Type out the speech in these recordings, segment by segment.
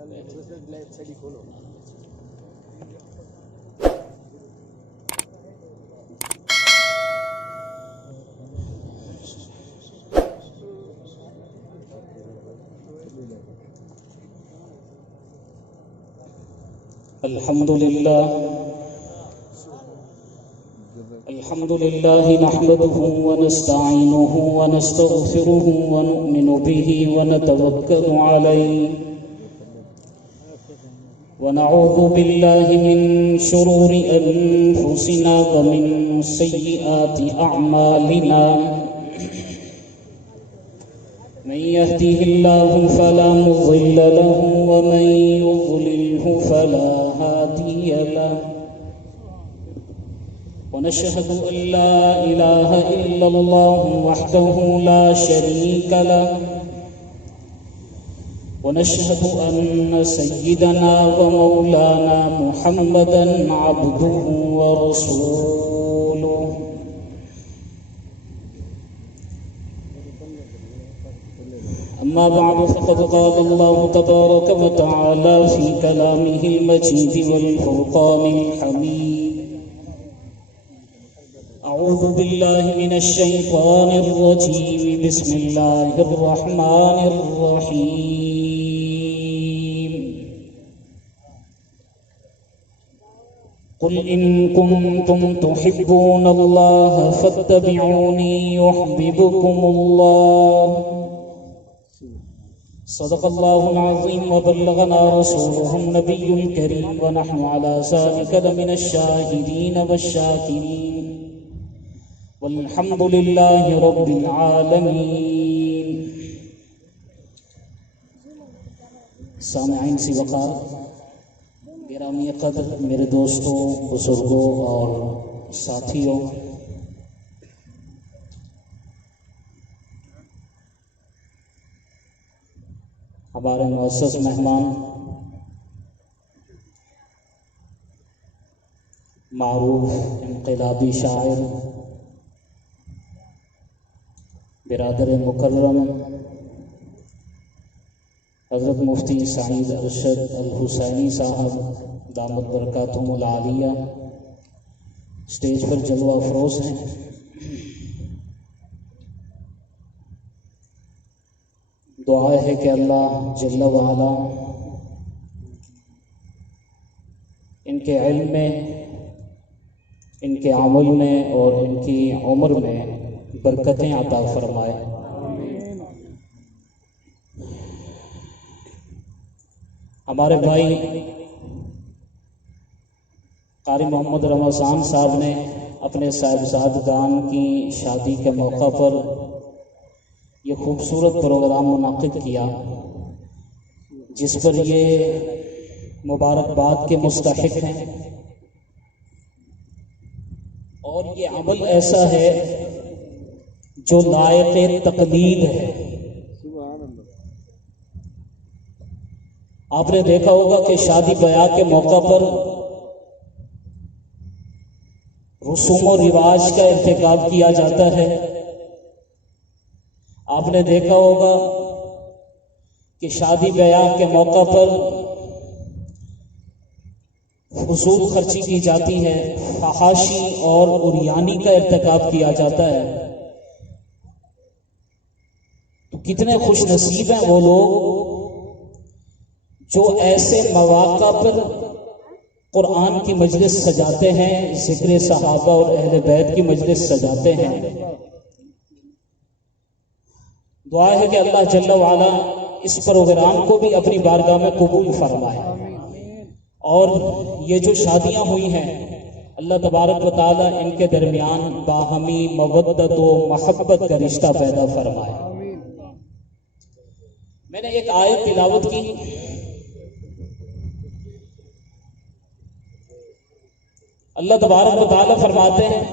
الحمد لله نحمده ونستعينه ونستغفره ونؤمن به ونتوكل عليه ونعوذ بالله من شرور أنفسنا ومن سيئات أعمالنا من يهده الله فلا مضل له ومن يضلله فلا هادي له ونشهد أن لا إله إلا الله وحده لا شريك له ونشهد أن سيدنا ومولانا محمدا عبده ورسوله أما بعد فقد قال الله تبارك وتعالى في كلامه المجيد والفرقان الحميد أعوذ بالله من الشيطان الرجيم بسم الله الرحمن الرحيم قل إن كنتم تحبون الله فاتبعوني يحببكم الله صدق الله العظيم وبلغنا رسوله النبي الكريم ونحن على ذلك لمن الشاهدين والشاكرين والحمد لله رب العالمين. سامعین سی وقار، گرامی قدر میرے دوستوں، بزرگوں اور ساتھیوں، ہمارے معزز مہمان، معروف انقلابی شاعر برادر مکرم حضرت مفتی سعید ارشد الحسینی صاحب دامت برکاتہم العالیہ اسٹیج پر جلوہ افروز ہیں، دعا ہے کہ اللہ جل وعلا ان کے علم میں، ان کے عمل میں اور ان کی عمر میں برکتیں عطا فرمائے. ہمارے بھائی قاری محمد رمضان صاحب نے اپنے صاحبزادگان کی شادی کے موقع پر یہ خوبصورت پروگرام منعقد کیا، جس پر یہ مبارکباد کے مستحق ہیں، اور یہ عمل ایسا ہے جو لائق تقلید ہے. آپ نے دیکھا ہوگا کہ شادی بیاہ کے موقع پر رسوم و رواج کا ارتکاب کیا جاتا ہے. آپ نے دیکھا ہوگا کہ شادی بیاہ کے موقع پر فضول خرچی کی جاتی ہے، فحاشی اور عریانی کا ارتکاب کیا جاتا ہے. تو کتنے خوش نصیب ہیں وہ لوگ جو ایسے مواقع پر قرآن کی مجلس سجاتے ہیں، ذکر صحابہ اور اہل بیت کی مجلس سجاتے ہیں. دعا ہے کہ اللہ جل وعلا اس پروگرام کو بھی اپنی بارگاہ میں قبول فرمائے، اور یہ جو شادیاں ہوئی ہیں اللہ تبارک و تعالی ان کے درمیان باہمی مودت و محبت کا رشتہ پیدا فرمائے. میں نے ایک آیت تلاوت کی، اللہ تبارک و تعالی فرماتے ہیں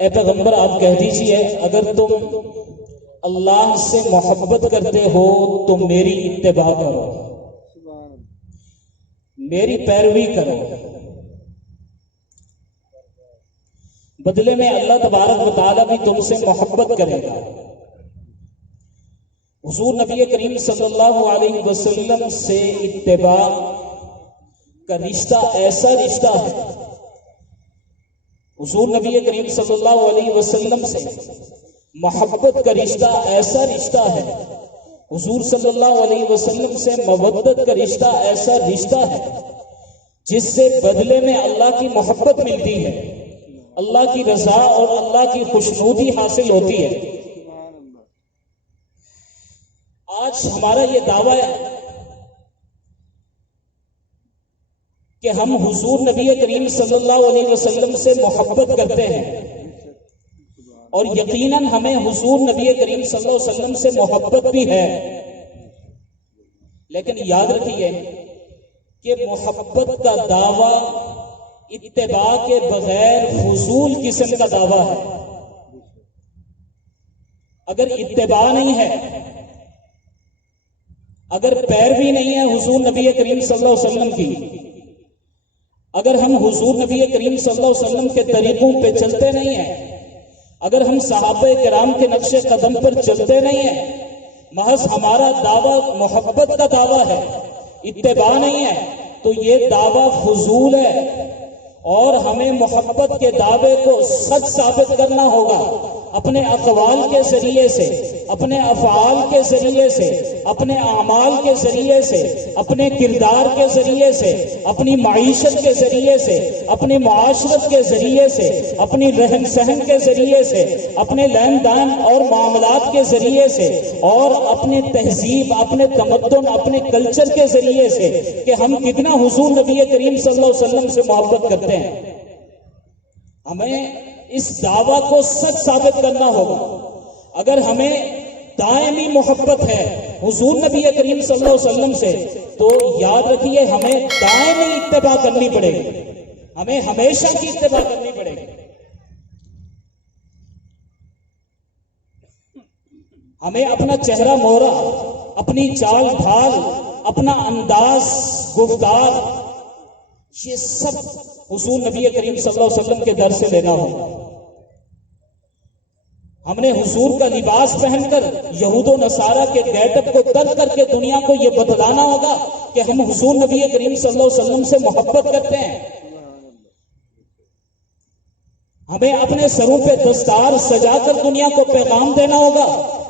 اے پیغمبر آپ کہہ دیجئے اگر تم اللہ سے محبت کرتے ہو تو میری اتباع کرو، میری پیروی کرو. بدلے میں اللہ تبارک و تعالی بھی تم سے محبت کرے گا. حضور نبی کریم صلی اللہ علیہ وسلم سے اتباع کا رشتہ ایسا رشتہ ہے، حضور نبی کریم صلی اللہ علیہ وسلم سے محبت کا رشتہ ایسا رشتہ ہے، حضور صلی اللہ علیہ وسلم سے مودت کا رشتہ ایسا رشتہ ہے جس سے بدلے میں اللہ کی محبت ملتی ہے، اللہ کی رضا اور اللہ کی خوشنودی حاصل ہوتی ہے۔ آج ہمارا یہ دعویٰ ہے کہ ہم حضور نبی کریم صلی اللہ علیہ وسلم سے محبت کرتے ہیں، اور یقیناً ہمیں حضور نبی کریم صلی اللہ علیہ وسلم سے محبت بھی ہے، لیکن یاد رکھیے کہ محبت کا دعویٰ اتباع کے بغیر فضول قسم کا دعویٰ ہے۔ اگر اتباع نہیں ہے، اگر پیروی نہیں ہے حضور نبی کریم صلی اللہ علیہ وسلم کی، اگر ہم حضور نبی کریم صلی اللہ علیہ وسلم کے طریقوں پہ چلتے نہیں ہیں، اگر ہم صحابہ کرام کے نقش قدم پر چلتے نہیں ہیں، محض ہمارا دعویٰ محبت کا دعویٰ ہے، اتباع نہیں ہے، تو یہ دعویٰ فضول ہے، اور ہمیں محبت کے دعوے کو سچ ثابت کرنا ہوگا اپنے اقوال کے ذریعے سے، اپنے افعال کے ذریعے سے، اپنے اعمال کے ذریعے سے، اپنے کردار کے ذریعے سے، اپنی معیشت کے ذریعے سے، اپنی معاشرت کے ذریعے سے، اپنی رہن سہن کے ذریعے سے، اپنے لین دین اور معاملات کے ذریعے سے، اور اپنے تہذیب، اپنے تمدن، اپنے کلچر کے ذریعے سے کہ ہم کتنا حضور نبی کریم صلی اللہ علیہ وسلم سے محبت کرتے ہیں۔ ہمیں اس دعویٰ کو سچ ثابت کرنا ہوگا۔ اگر ہمیں دائمی محبت ہے حضور نبی کریم صلی اللہ علیہ وسلم سے، تو یاد رکھیے ہمیں دائمی اتباع کرنی پڑے گی، ہمیں ہمیشہ کی اتباع کرنی پڑے گی۔ ہمیں اپنا چہرہ مہرا، اپنی چال ڈھال، اپنا انداز گفتار، یہ سب حضور نبی کریم صلی اللہ علیہ وسلم کے در سے لینا ہوگا۔ ہم نے حضور کا لباس پہن کر یہود و نصارہ کے گیٹ اپ کو ترک کر کے دنیا کو یہ بتلانا ہوگا کہ ہم حضور نبی کریم صلی اللہ علیہ وسلم سے محبت کرتے ہیں۔ ہمیں اپنے سروں پہ دستار سجا کر دنیا کو پیغام دینا ہوگا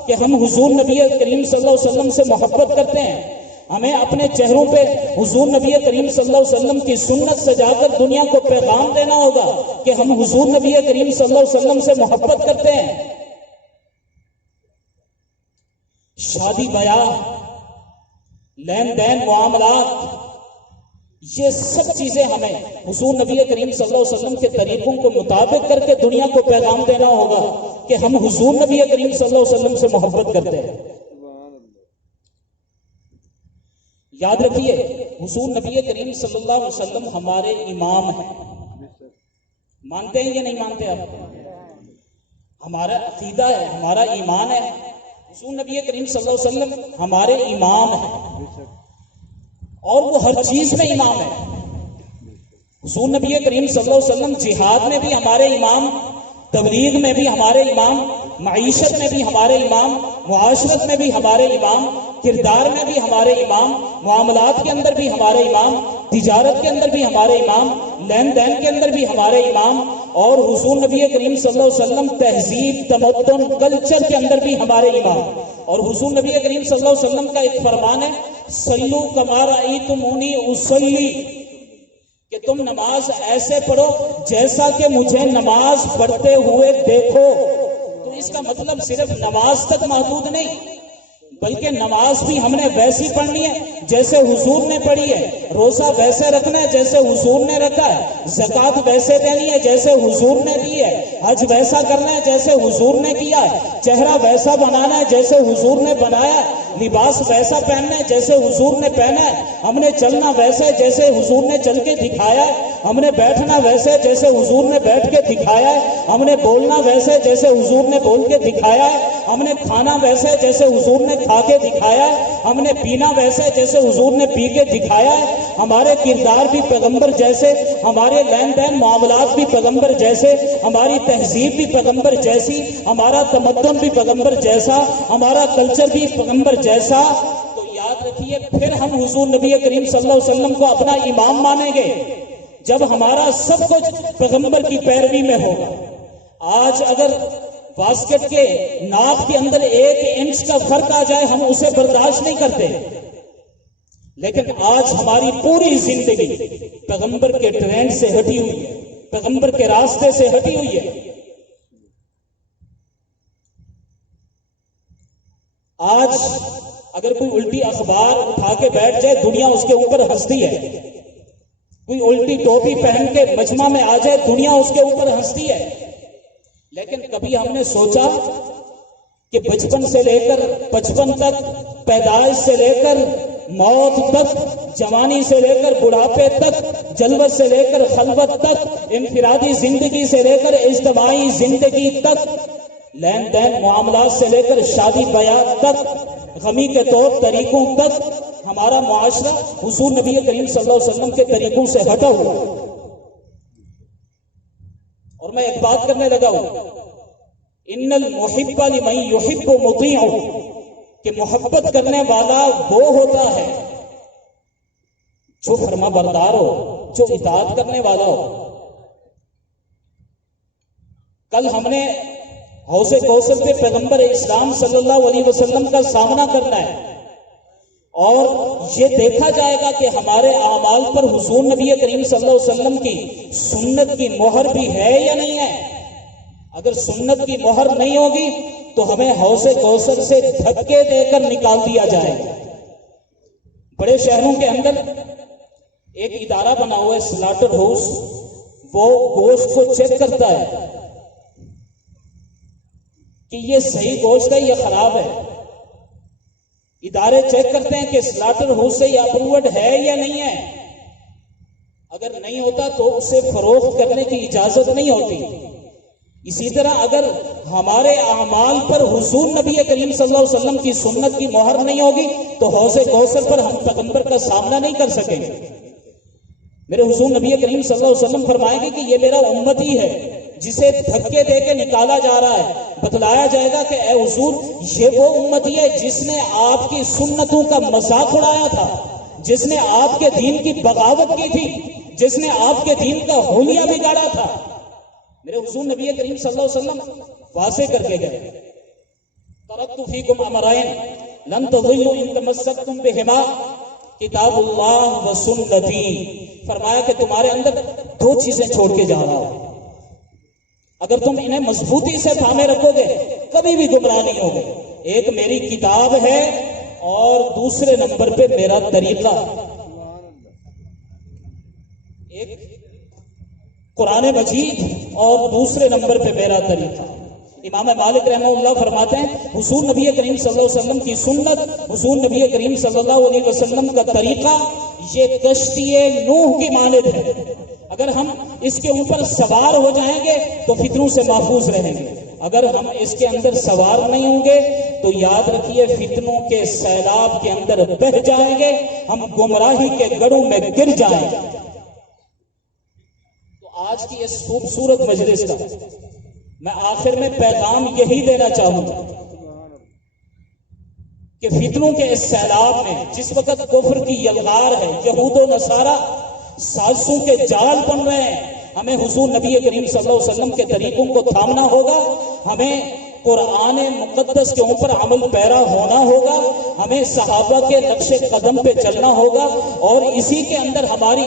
کہ ہم حضور نبی کریم صلی اللہ علیہ وسلم سے محبت کرتے ہیں۔ ہمیں اپنے چہروں پہ حضور نبی کریم صلی اللہ علیہ وسلم کی سنت سجا کر دنیا کو پیغام دینا ہوگا کہ ہم حضور نبی کریم صلی اللہ علیہ وسلم سے محبت کرتے ہیں۔ شادی بیاہ، لین دین، معاملات، یہ سب چیزیں ہمیں حضور نبی کریم صلی اللہ علیہ وسلم کے طریقوں کو مطابق کر کے دنیا کو پیغام دینا ہوگا کہ ہم حضور نبی کریم صلی اللہ علیہ وسلم سے محبت کرتے ہیں۔ یاد رکھیے حضور نبی کریم صلی اللہ علیہ وسلم ہمارے امام ہیں۔ مانتے ہیں یا نہیں مانتے آپ؟ ہمارا عقیدہ ہے، ہمارا ایمان ہے، حضور نبی کریم صلی اللہ علیہ وسلم ہمارے امام ہیں، اور وہ ہر چیز میں امام ہے۔ حضور نبی کریم صلی اللہ علیہ وسلم جہاد میں بھی ہمارے امام، تبلیغ میں بھی ہمارے امام، معیشت میں بھی ہمارے امام، معاشرت میں بھی ہمارے امام، کردار میں بھی ہمارے امام، معاملات کے اندر بھی ہمارے امام، تجارت کے اندر بھی ہمارے امام، لین دین کے اندر بھی ہمارے امام، اور حضور نبی کریم صلی اللہ علیہ وسلم تہذیب، تمدن، کلچر کے اندر بھی ہمارے امام۔ اور حضور نبی کریم صلی اللہ علیہ وسلم کا ایک فرمان ہے، صلو کما رأیتمونی اصلی، کہ تم نماز ایسے پڑھو جیسا کہ مجھے نماز پڑھتے ہوئے دیکھو۔ تو اس کا مطلب صرف نماز تک محدود نہیں، بلکہ نماز بھی ہم نے ویسی پڑھنی ہے جیسے حضور نے پڑھی ہے، روزہ ویسے رکھنا ہے جیسے حضور نے رکھا ہے، زکوٰۃ ویسے دینی ہے جیسے حضور نے دی ہے، حج ویسا کرنا ہے جیسے حضور نے کیا ہے، چہرہ ویسا بنانا ہے جیسے حضور نے بنایا ہے، لباس ویسا پہننا ہے جیسے حضور نے پہنا ہے، ہم نے چلنا ویسے جیسے حضور نے چل کے دکھایا ہے، ہم نے بیٹھنا ویسے جیسے حضور نے بیٹھ کے دکھایا ہے، ہم نے بولنا ویسے جیسے حضور نے بول کے دکھایا ہے، ہم نے کھانا ویسا ہے جیسے حضور نے کھا کے دکھایا ہے، ہم نے پینا ویسا ہے جیسے حضور نے پی کے دکھایا ہے، ہمارے کردار بھی پیغمبر جیسے، ہمارے لین دین معاملات بھی پیغمبر جیسے، ہماری تہذیب بھی پیغمبر جیسی، ہمارا تمدن بھی پیغمبر جیسا، ہمارا کلچر بھی پیغمبر جیسا. تو یاد رکھیے پھر ہم حضور نبی کریم صلی اللہ علیہ وسلم کو اپنا امام مانیں گے جب ہمارا سب کچھ پیغمبر کی پیروی میں ہوگا. آج اگر باسکٹ کے ناپ کے اندر 1 انچ کا فرق آ جائے ہم اسے برداشت نہیں کرتے، لیکن آج ہماری پوری زندگی پیغمبر کے ٹرینڈ سے ہٹی ہوئی ہے، پیغمبر کے راستے سے ہٹی ہوئی ہے. آج اگر کوئی الٹی اخبار اٹھا کے بیٹھ جائے دنیا اس کے اوپر ہنستی ہے، کوئی الٹی ٹوپی پہن کے مجمع میں آ جائے دنیا اس کے اوپر ہنستی ہے. لیکن کبھی ہم نے سوچا کہ بچپن سے لے کر 55 تک، پیدائش سے لے کر موت تک، جوانی سے لے کر بڑھاپے تک، جلوت سے لے کر خلوت تک، انفرادی زندگی سے لے کر اجتماعی زندگی تک، لین دین معاملات سے لے کر شادی بیات تک، غمی کے طور طریقوں تک، ہمارا معاشرہ حضور نبی کریم صلی اللہ علیہ وسلم کے طریقوں سے ہٹا ہوا. اور میں ایک بات کرنے لگا ہوں، ان المحب لمن یحب مطیع، کہ محبت کرنے والا وہ ہوتا ہے جو فرما بردار ہو، جو اطاعت کرنے والا ہو. کل ہم نے حوض کوثر پہ پیغمبر اسلام صلی اللہ علیہ وسلم کا سامنا کرنا ہے، اور یہ دیکھا جائے گا کہ ہمارے اعمال پر حضور نبی کریم صلی اللہ علیہ وسلم کی سنت کی مہر بھی ہے یا نہیں ہے. اگر سنت کی مہر نہیں ہوگی تو ہمیں حوض کوثر سے دھکے دے کر نکال دیا جائے گا. بڑے شہروں کے اندر ایک ادارہ بنا ہوا ہے سلاٹر ہاؤس، وہ گوشت کو چیک کرتا ہے کہ یہ صحیح گوشت ہے یا خراب ہے. ادارے چیک کرتے ہیں کہ سلاٹر ہاؤس سے یہ اپرووڈ ہے یا نہیں ہے. اگر نہیں ہوتا تو اسے فروخت کرنے کی اجازت نہیں ہوتی. اسی طرح اگر ہمارے اعمال پر حضور نبی کریم صلی اللہ علیہ وسلم کی سنت کی مہر نہیں ہوگی تو حوض کوثر پر ہم پیغمبر کا سامنا نہیں کر سکیں گے. میرے حضور نبی کریم صلی اللہ علیہ وسلم فرمائیں گے کہ یہ میرا امتی ہے جسے دھکے دے کے نکالا جا رہا ہے. بتلایا جائے گا کہ اے حضور یہ وہ امتی ہے جس نے آپ کی سنتوں کا مذاق اڑایا تھا، جس نے آپ کے دین کی بغاوت کی تھی، جس نے آپ کے دین کا حلیہ بگاڑا تھا. میرے حضور نبی کریم صلی اللہ علیہ وسلم واضح کر کے گئے، ترکت فیکم امرین لن تضلوا ان تمسکتم بہما کتاب اللہ و سنتی. فرمایا کہ تمہارے اندر 2 چیزیں چھوڑ کے جا رہا ہوں، اگر تم انہیں مضبوطی سے تھامے رکھو گے کبھی بھی گمراہ نہیں ہوگے. ایک میری کتاب ہے اور دوسرے نمبر پہ میرا طریقہ. ایک قرآن مجید اور دوسرے نمبر پہ میرا طریقہ. امام مالک رحمہ اللہ فرماتے ہیں حضور نبی کریم صلی اللہ علیہ وسلم کی سنت، حضور نبی کریم صلی اللہ علیہ وسلم کا طریقہ یہ کشتی نوح کی مانند ہے. اگر ہم اس کے اوپر سوار ہو جائیں گے تو فتنوں سے محفوظ رہیں گے. اگر ہم اس کے اندر سوار نہیں ہوں گے تو یاد رکھیے فتنوں کے سیلاب کے اندر بہہ جائیں گے، ہم گمراہی کے گڑھوں میں گر جائیں گے. تو آج کی اس خوبصورت مجلس کا میں آخر میں پیغام یہی دینا چاہوں گا کہ فتنوں کے اس سیلاب میں جس وقت کفر کی یلغار ہے، یہود و نصارہ سازشوں کے جال بن رہے ہیں، ہمیں حضور نبی کریم صلی اللہ علیہ وسلم کے طریقوں کو تھامنا ہوگا، ہمیں قرآن مقدس کے اوپر عمل پیرا ہونا ہوگا، ہمیں صحابہ کے نقش قدم پہ چلنا ہوگا، اور اسی کے اندر ہماری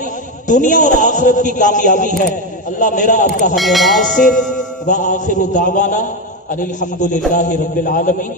دنیا اور آخرت کی کامیابی ہے. اللہ میرا آپ کا ہمیں ناصر وآخر دعوانا ان الحمد للہ رب العالمین.